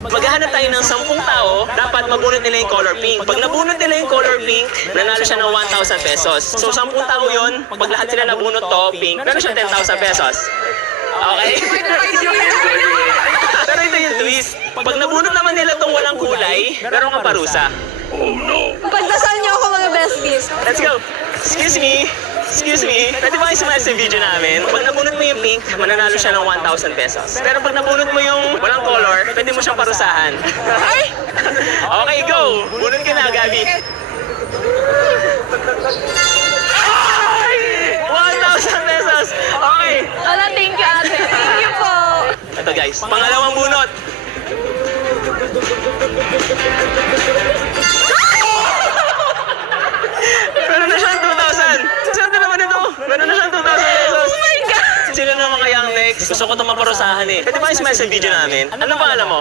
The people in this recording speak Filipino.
Maghahanap tayo ng 10 tao, dapat mabunot nila yung color pink. Pag nabunot nila yung color pink, nanalo siya ng 1,000 pesos. So 10 tao yun, pag lahat sila nabunot to, pink, meron siya 10,000 pesos. Okay? Pero ito yung twist. Pag nabunot naman nila tong walang kulay, meron kang parusa. Pagdasal niyo ako mga besties. Let's go! Excuse me! Excuse me, pwede ba kayo sumali sa video namin? Pag nabunot mo yung pink, mananalo siya ng 1,000 pesos. Pero pag nabunot mo yung walang color, pwede mo siyang parusahan. Ay! Okay, go! Bunot ka na, Gabi. Ay! 1,000 pesos! Okay! Wala, thank you ate. Thank you po. Ito guys, pangalawang bunot. Meron na siyang 2,000! Saan na naman ito? Meron na siyang 2,000 pesos! Oh my God! Sino naman kaya ang next? Gusto ko ito maparusahan eh. Pwede ba kayo sumali sa video namin? Ano pa alam mo?